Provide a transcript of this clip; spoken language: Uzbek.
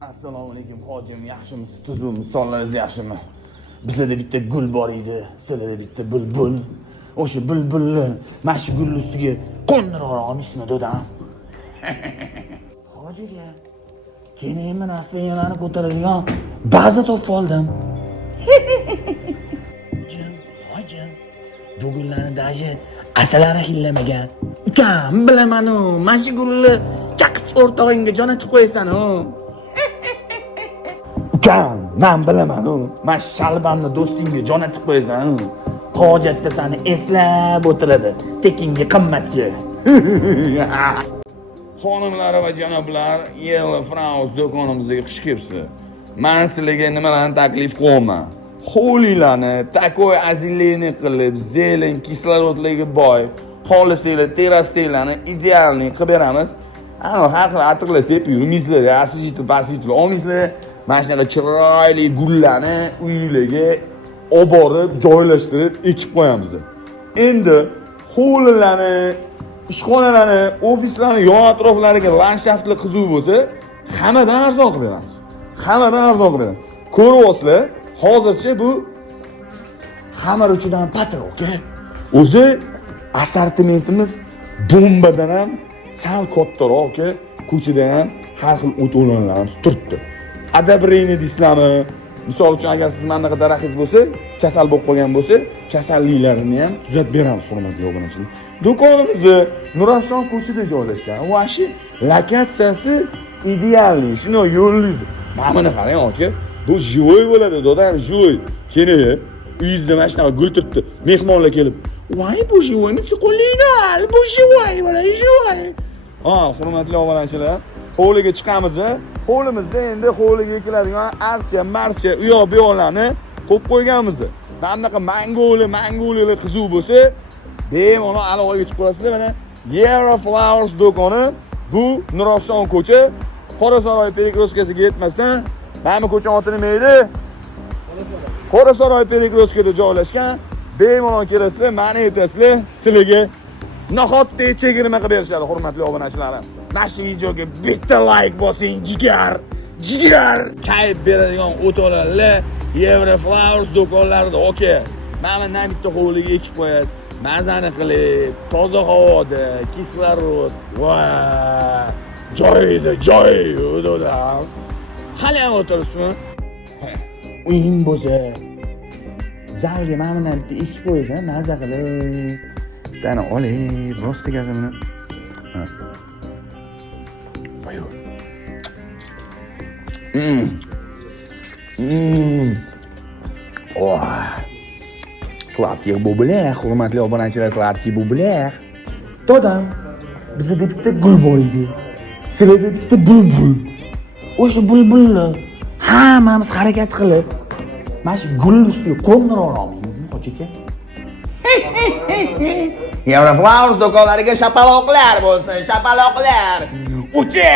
Assalomu alaykum hojim, yaxshimisiz? Tuzum, sonlaringiz yaxshimi? Bizlarda bitta gul bor edi, sizlarda bitta bulbul. O'sha bulbulni mana shu gul ustiga qo'ndirib olmaysizmi, dadam? Hojiga, keyin men asliyalarni ko'taradigan baza topib oldim. Hojim, bu gullarni daji asalari hillamagan. Ukam, bilaman-u, mana shu gulni chaqich o'rtog'ingga jo'natib qo'yasan-u. Ukam, men bilaman-u, men shalbamni do'stingga jo'natib qo'yasan. Hojatda seni eslab o'tiradi, tekinga qimmatga. Xonimlar va janoblar, Yellow Flowers do'konimizga xush kelibsiz. Men sizlarga nimalarni taklif qilaman? Xo'lilarni, takoy azilini qilib, zelin kislorodlarga boy, xolislar, terraslarni idealni qilib beramiz. Ana har xil atirlar yurmaysizlar, asvitli olmaysizlar. Mana shunaqa chiroyli gullarni uylarga olib borib, joylashtirib, ekib qo'yamiz. Endi hovlilarni, ishxonalarni, ofislarni yon atroflariga landshaftli qiziq bo'lsa, hammadan arzon qilib beramiz. Hammadan arzon qilib beramiz. Ko'ryapsizlar, hozircha bu xamir uchidan patroka. O'zi assortimentimiz bombadan ham sal kattaroq, ko'chada ham har xil o't-o'lanlarni turibdi. Adabreyni deysizlarmi? Misol uchun agar siz menga daraxtingiz bo'lsa, kasal bo'lib qolgan bo'lsa, kasalliklarini ham tuzatib beramiz, hurmatli obunachilar. Do'konimiz Nurafshon ko'chada joylashgan. Va shu lokatsiyasi idealniy. Shuni yo'llaysiz. Mana buni qarang, aka. Bu joy bo'ladi, dodam, joy. Keyin uyingizda mana shunaqa gul turibdi. Mehmonlar kelib, "Voy, bu joy misi qo'linglar, bu joy, mana joy." Hurmatli obunachilar, hovliga chiqamiz. Hovlimizda endi hovliga ekiladigan archa, u yoq bu yoqlarni qo'yib qo'yganmiz. Mana bunaqa mangoli qiziq bo'lsa, bemalol aloqaga chiqib qolasizlar. Mana Yellow Flowers do'koni bu Nurafshon ko'cha, Qorasaroy Perikroskasiga yetmasdan, mana bu ko'cha oti nima edi? Qorasaroy Perikroskada joylashgan. Bemalol kelasizlar, ma'ni aytasizlar, sizlarga nahotda chegirma qilib berishadi, hurmatli obunachilarim. Mana shu videoga bitta like bosing, jigar. Kayf beradigan o'tolarlar Yellow Flowers do'konlarida, oka. Mana bundan bitta hovliga ekib qo'yasiz. Mazani qilib, toza havoda, kislorod, va joy, o'dodan. Hali ham o'tiribsizmi? Uying bo'lsa, zalga mana bundan bitta ekib qo'yasiz, maza qilib. Tana olay, rosti gazimni. Buyur. Sladkий bublar, hurmatli obunachilar, sladkий bublar. Dadam, bizda bitta gul bor edi. Sizlarda bitta bulbul. O'sha bulbulni hammamiz harakat qilib, mana shu gul ustiga qo'ndirib olamiz, hojiga. Yellow Flowers do'konlariga shapaloqlar bo'lsin, shapaloqlar. Uchi!